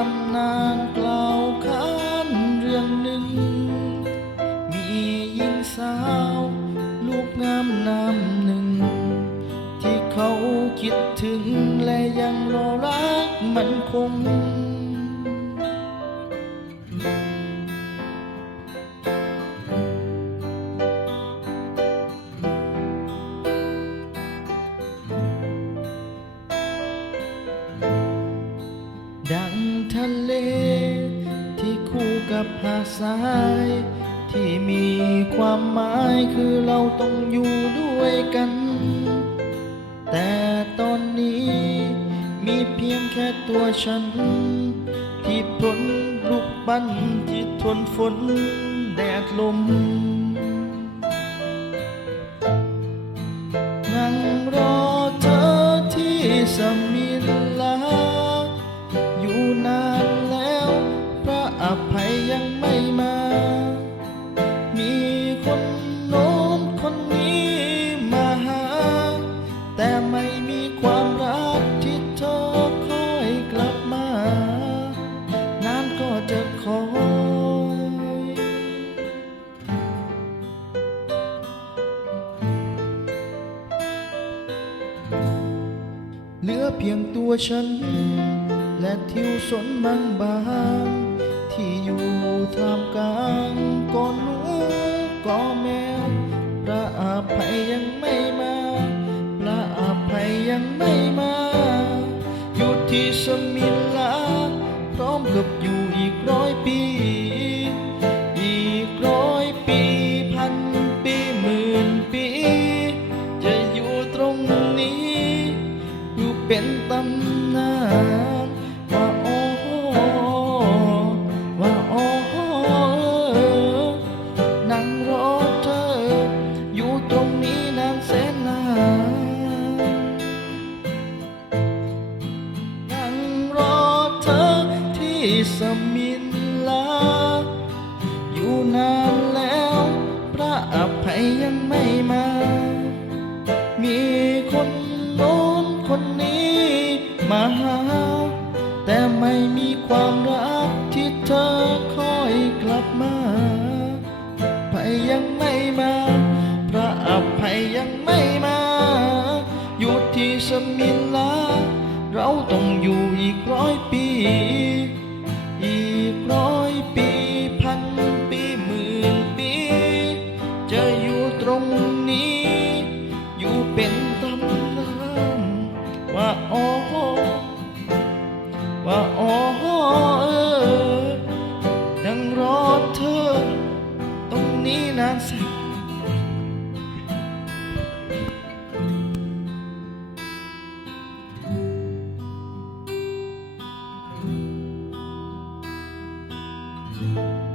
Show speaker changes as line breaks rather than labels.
ตำนานกล่าวขานเรื่องหนึ่ง มีหญิงสาว ลูกงามน้ำหนึ่ง ที่เขาคิดถึงและยังรอรักมันคงดัง กับหาดทราที่มีความหมายคือเราต้องอยู่ด้วยกัน แต่ตอนนี้มีเพียงแค่ตัวฉัน ที่ทนลุกบันที่ทนฝนแดดลม นั่งรอเธอที่สมิ เหลือเพียงตัวฉัน และทิวสนบางบางๆที่อยู่ท่ามกลางก่อนหนูก็แมวพระอาภัยยังไม่มา พระอาภัยยังไม่มา อยู่ที่สมิ เป็นตำนานว่าโอ้ว่าโอ้นั่งรอเธอ อยู่ตรงนี้นานแสนนานนั่งรอเธอที่สม แต่ไม่มีความรักที่เธอคอยกลับมาไปยังไม่มา พระอภัยยังไม่มา อยู่ที่สมิลา เราต้องอยู่อีกร้อยปี อีกร้อยปีพันปีหมื่นปี จะอยู่ตรงนี้ อยู่เป็น 情。